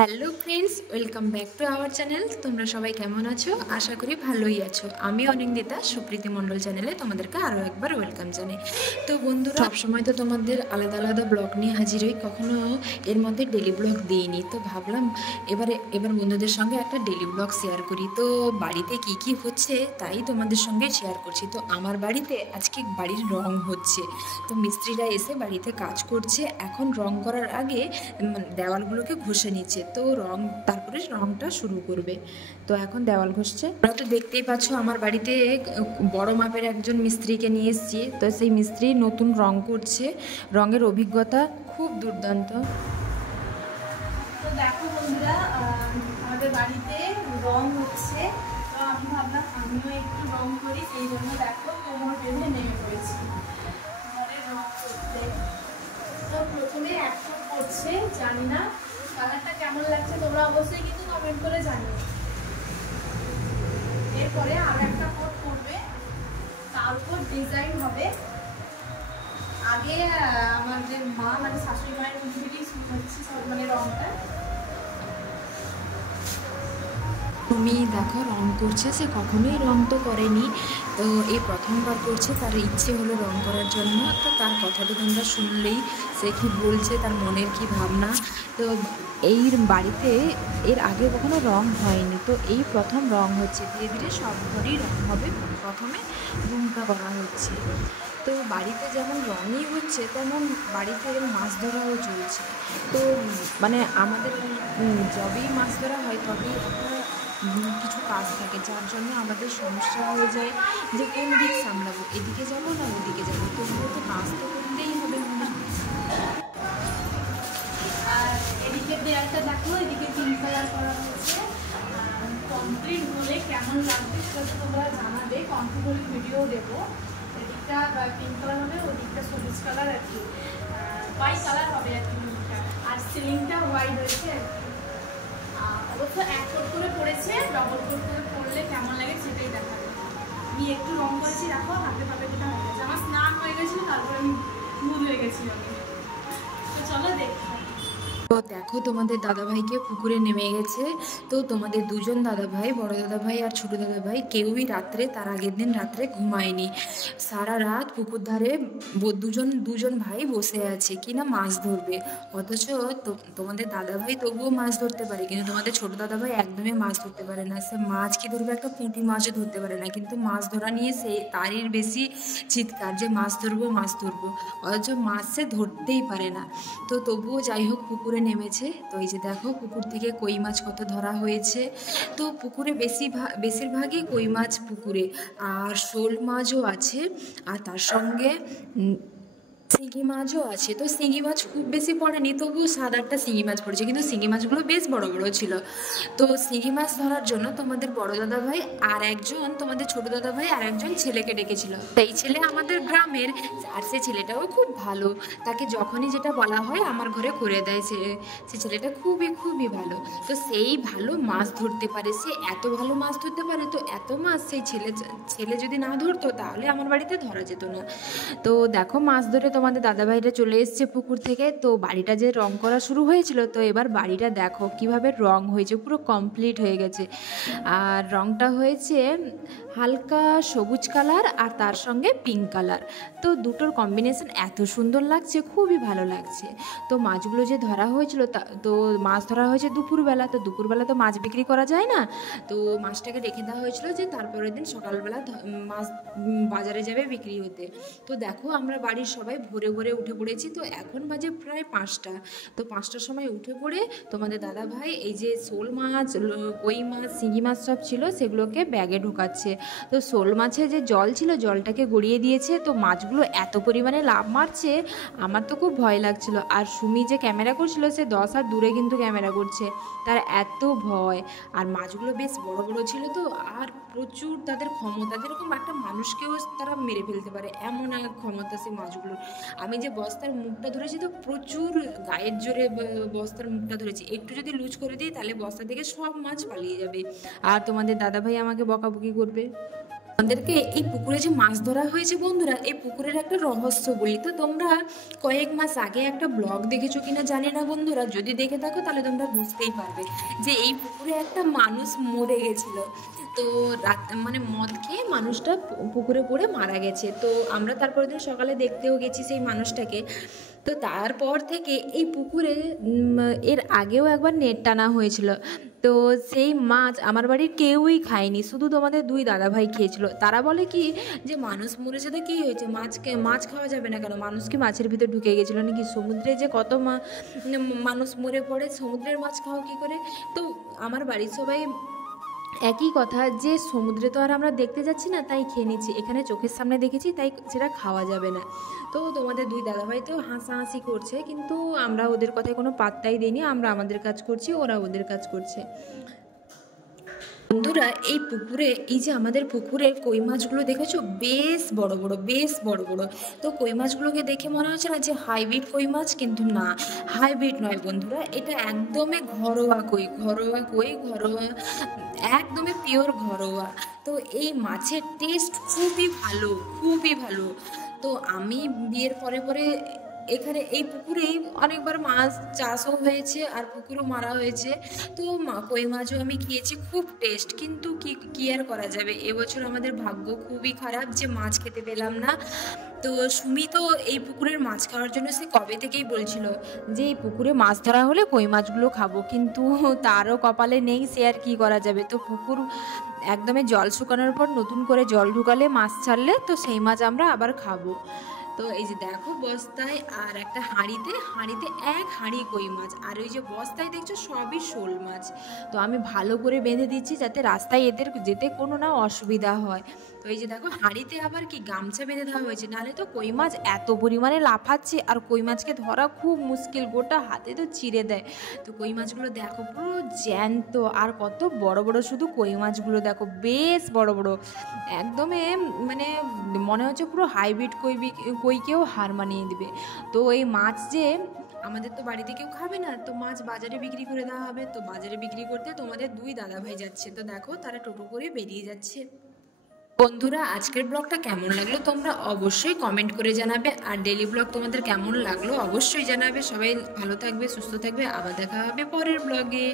Hello friends, welcome back to our channel. তোমরা সবাই কেমন আছো? আশা করি ভালোই আছো। আমি অনিন্দিতা, সুপ্রীতি মণ্ডল চ্যানেলে তোমাদেরকে আরও একবার ওয়েলকাম জানাই। তো বন্ধুরা, সবসময় তো তোমাদের আলাদা আলাদা ব্লগ নিয়ে হাজির হই, কখনো এর মধ্যে ডেলি ব্লগ দিইনি। তো ভাবলাম এবার বন্ধুদের সঙ্গে একটা ডেলি ব্লগ শেয়ার করি। তো বাড়িতে কি কি হচ্ছে তাই তোমাদের সঙ্গে শেয়ার করছি। তো আমার বাড়িতে আজকে বাড়ির রং হচ্ছে। তো মিস্ত্রিরা এসে বাড়িতে কাজ করছে। এখন রং করার আগে দেওয়ালগুলোকে ঘষে নিচ্ছে। তো তারপরে রংটা শুরু করবে। তো এখন দেওয়াল ঘষছে। তোমরা তো দেখতেই পাচ্ছ আমার বাড়িতে বড় মাপের একজন মিস্ত্রিকে নিয়ে এসেছি। তো সেই মিস্ত্রি নতুন রং করছে। রঙের অভিজ্ঞতা খুব দুর্দান্ত। তো দেখো বন্ধুরা, আমাদের বাড়িতে রং হচ্ছে। তো আমি ভাবলাম আমিও একটু রং করি, এই জন্য দেখো কোমর বেঁধে নেমে পড়েছি ঘরে রং করতে। তো প্রথমে এক কোট করছে, জানি না কালারটা কেমন লাগছে, তোমরা অবশ্যই কিন্তু কমেন্ট করে জানিও। এরপরে আর একটা কোট করবে, তার উপর ডিজাইন হবে। আগে আমাদের মা মানে শাশুড়ি মায়ের মুখ থেকেই হচ্ছে মানে রংটা। তুমি দেখো রং করছে, সে কখনোই রং তো করেনি। তো এই প্রথমবার করছে, তার ইচ্ছে হলো রং করার জন্য। তো তার কথাটা তোমরা শুনলেই সে কি বলছে, তার মনের কি ভাবনা। তো এই বাড়িতে এর আগে কখনো রং হয়নি, তো এই প্রথম রং হচ্ছে। ধীরে ধীরে সব ঘরেই রং হবে, প্রথমে রুমটা করা হচ্ছে। তো বাড়িতে যেমন রঙই হচ্ছে, তেমন বাড়িতে মাছ ধরাও চলছে। তো মানে আমাদের যবেই মাছ ধরা হয় তবেই একটা কিছু কাজ থাকে, যার জন্য আমাদের সমস্যা হয়ে যায় যে কোন দিক সামলাবো, এদিকে যাবো না ওদিকে যাবো। তবুও তো কাজ তো করতেই হবে। আর এদিকে দেয়ালটা দেখো, এদিকে পিঙ্ক কালার করা হয়েছে। কমপ্লিট হলে কেমন লাগবে সেটা তো তোমরা জানাবে, কমপ্লিট ভিডিও দেবো। এদিকটা পিঙ্ক কালার হবে, ওদিকটা সবুজ কালার আর কি, হোয়াইট কালার হবে আর কি রুমটা। আর সিলিংটা হোয়াইট হয়েছে আর কি। অবশ্য এক কোট করে পড়েছে, ডবল কোট করে পড়লে কেমন লাগে সেটাই দেখাবে। আমি একটু রং করেছি, দেখো হাতে হাতে যেটা হয়ে গেছে। আমার স্নান হয়ে গেছিলো, তারপরে আমি মুদ হয়ে গেছিলো। তো চলো দেখো। তো দেখো তোমাদের দাদাভাইকে পুকুরে নেমে গেছে। তো তোমাদের দুজন দাদাভাই, বড় দাদাভাই আর ছোট দাদাভাই, কেউই রাত্রে, তার আগের দিন রাত্রে ঘুমায়নি। সারা রাত পুকুর ধারে দুজন দুজন ভাই বসে আছে কিনা মাছ ধরবে। অথচ তোমাদের দাদাভাই তবুও মাছ ধরতে পারে, কিন্তু তোমাদের ছোট দাদাভাই একদমই মাছ ধরতে পারে না। সে মাছ কি ধরবে, একটা পুঁটি মাছও ধরতে পারে না। কিন্তু মাছ ধরা নিয়ে সে তারই বেশি চিৎকার যে মাছ ধরবো মাছ ধরবো, অথচ মাছ সে ধরতেই পারে না। তো তবুও যাই হোক পুকুরে নেমেছে। তো এই যে দেখো পুকুর থেকে কই মাছ কত ধরা হয়েছে। তো পুকুরে বেশিরভাগই কই মাছ পুকুরে, আর শোল মাছও আছে, আর তার সঙ্গে শিঙি মাছও আছে। তো শিঙি মাছ খুব বেশি পড়েনি, তবুও 7-8টা শিঙি মাছ পড়েছে, কিন্তু শিঙি মাছগুলো বেশ বড় বড় ছিল। তো শিঙি মাছ ধরার জন্য তোমাদের বড় দাদা ভাই আর একজন, তোমাদের ছোট দাদা ভাই আর একজন ছেলেকে ডেকেছিল। সেই ছেলে আমাদের গ্রামের, আর সে ছেলেটাও খুব ভালো। তাকে যখনই যেটা বলা হয় আমার ঘরে করে দেয়। সে ছেলেটা খুবই খুবই ভালো। তো সেই ভালো মাছ ধরতে পারে, সে এত ভালো মাছ ধরতে পারে। তো এত মাছ সেই ছেলে যদি না ধরতো তাহলে আমার বাড়িতে ধরা যেত না। তো দেখো মাছ ধরে তোমাদের দাদাভাইরা চলে এসছে পুকুর থেকে। তো বাড়িটা যে রং করা শুরু হয়েছিল, তো এবার বাড়িটা দেখো কিভাবে রং হয়েছে, পুরো কমপ্লিট হয়ে গেছে। আর রংটা হয়েছে হালকা সবুজ কালার আর তার সঙ্গে পিঙ্ক কালার। তো দুটোর কম্বিনেশন এত সুন্দর লাগছে, খুবই ভালো লাগছে। তো মাছগুলো যে ধরা হয়েছিল, তো মাছ ধরা হয়েছে দুপুরবেলা। তো দুপুরবেলা তো মাছ বিক্রি করা যায় না, তো মাছটাকে রেখে দেওয়া হয়েছিল যে তারপরের দিন সকালবেলা মাছ বাজারে যাবে বিক্রি হতে। তো দেখো আমরা বাড়ির সবাই ভোরে ভোরে উঠে পড়েছি। তো এখন বাজে প্রায় 5টা। তো 5টার সময় উঠে পড়ে তোমাদের দাদা ভাই এই যে শোল মাছ, কই মাছ, শিঙি মাছ সব ছিল সেগুলোকে ব্যাগে ঢোকাচ্ছে। তো শোল মাছে যে জল ছিল, জলটাকে গড়িয়ে দিয়েছে। তো মাছগুলো এত পরিমাণে লাফ মারছে, আমার তো খুব ভয় লাগছিল। আর সুমি যে ক্যামেরা করছিল, সে 10 হাত দূরে কিন্তু ক্যামেরা করছে, তার এত ভয়। আর মাছগুলো বেশ বড় বড় ছিল। তো আর প্রচুর তাদের ক্ষমতা, যেরকম একটা মানুষকেও তারা মেরে ফেলতে পারে এমন এক ক্ষমতা সে মাছগুলোর। আমি যে বস্তার মুখটা ধরেছি, তো প্রচুর গায়ের জোরে বস্তার মুখটা ধরেছি। একটু যদি লুজ করে দিই তাহলে বস্তা থেকে সব মাছ পালিয়ে যাবে, আর তোমাদের দাদাভাই আমাকে বকাবকি করবে। আমাদেরকে এই পুকুরে যে মাছ ধরা হয়েছে বন্ধুরা, এই পুকুরের একটা রহস্য বলি। তো তোমরা কয়েক মাস আগে একটা ব্লগ দেখেছো কিনা জানি না বন্ধুরা, যদি দেখে থাকো তাহলে তোমরা বুঝতেই পারবে যে এই পুকুরে একটা মানুষ মরে গেছিলো। তো রাত মানে মদ খেয়ে মানুষটা পুকুরে পড়ে মারা গেছে। তো আমরা তারপরের দিন সকালে দেখতেও গেছি সেই মানুষটাকে। তো তারপর থেকে এই পুকুরে এর আগেও একবার নেট টানা হয়েছিল। তো সেই মাছ আমার বাড়ির কেউই খায়নি, শুধু তোমাদের দুই দাদাভাই খেয়েছিল। তারা বলে কি যে মানুষ মরেছে তো কী হয়েছে, মাছ খাওয়া যাবে না কেন? মানুষ কি মাছের ভিতর ঢুকে গেছিলো নাকি? সমুদ্রে যে কত মানুষ মরে পড়ে, সমুদ্রের মাছ খাওয়া কী করে? তো আমার বাড়ির সবাই একই কথা, যে সমুদ্রে তো আর আমরা দেখতে যাচ্ছি না, তাই খেয়ে নিচ্ছি। এখানে চোখের সামনে দেখেছি তাই সেটা খাওয়া যাবে না। তো তোমাদের দুই দাদাভাই তো হাসাহাসি করছে, কিন্তু আমরা ওদের কথায় কোনো পাত্তাই দিইনি। আমরা আমাদের কাজ করছি, ওরা ওদের কাজ করছে। বন্ধুরা এই পুকুরে, এই যে আমাদের পুকুরের কই মাছগুলো দেখেছো, বেশ বড় বড়, বেশ বড় বড়। তো কই মাছগুলোকে দেখে মনে হচ্ছে না যে হাইব্রিড কই মাছ, কিন্তু না, হাইব্রিড নয় বন্ধুরা, এটা একদমই ঘরোয়া কই, ঘরোয়া কই, ঘরোয়া, একদমই পিওর ঘরোয়া। তো এই মাছের টেস্ট খুবই ভালো, খুবই ভালো। তো আমি বিয়ের পরে পরে এখানে এই পুকুরেই অনেকবার মাছ চাষও হয়েছে আর পুকুরও মারা হয়েছে। তো কই মাছও আমি খেয়েছি, খুব টেস্ট। কিন্তু কি আর করা যাবে, এবছর আমাদের ভাগ্য খুবই খারাপ যে মাছ খেতে পেলাম না। তো সুমি তো এই পুকুরের মাছ খাওয়ার জন্য সে কবে থেকেই বলছিল যে এই পুকুরে মাছ ধরা হলে কই মাছগুলো খাবো, কিন্তু তারও কপালে নেই, সে আর কি করা যাবে। তো পুকুর একদমই জল শুকানোর পর নতুন করে জল ঢুকালে, মাছ ছাড়লে, তো সেই মাছ আমরা আবার খাবো। তো এই যে দেখো বস্তায় আর একটা হাঁড়িতে এক হাঁড়ি কই মাছ, আর ওই যে বস্তায় দেখছো সবই শোল মাছ। তো আমি ভালো করে বেঁধে দিচ্ছি যাতে রাস্তায় এদের যেতে কোনো না অসুবিধা হয়। তো এই যে দেখো হাঁড়িতে আবার কি গামছা বেঁধে দেওয়া হয়েছে, নাহলে তো কই মাছ এত পরিমাণে লাফাচ্ছে, আর কই মাছকে ধরা খুব মুশকিল, গোটা হাতে তো চিড়ে দেয়। তো কই মাছগুলো দেখো পুরো জ্যান্ত, আর কত বড় বড়, শুধু কই মাছগুলো দেখো বেশ বড় বড়, একদমই মানে মনে হচ্ছে পুরো হাইব্রিড কইকেও হার মানিয়ে দেবে। তো এই মাছ যে আমাদের তো বাড়িতে কেউ খাবে না, তো মাছ বাজারে বিক্রি করে দেওয়া হবে। তো বাজারে বিক্রি করতে তোমাদের দুই দাদাভাই যাচ্ছে। তো দেখো তারা টোটো করে বেরিয়ে যাচ্ছে। বন্ধুরা আজকের ব্লগটা কেমন লাগলো তোমরা অবশ্যই কমেন্ট করে জানাবে, আর ডেলি ব্লগ তোমাদের কেমন লাগলো অবশ্যই জানাবে। সবাই ভালো থাকবে, সুস্থ থাকবে, আবার দেখা হবে পরের ব্লগে।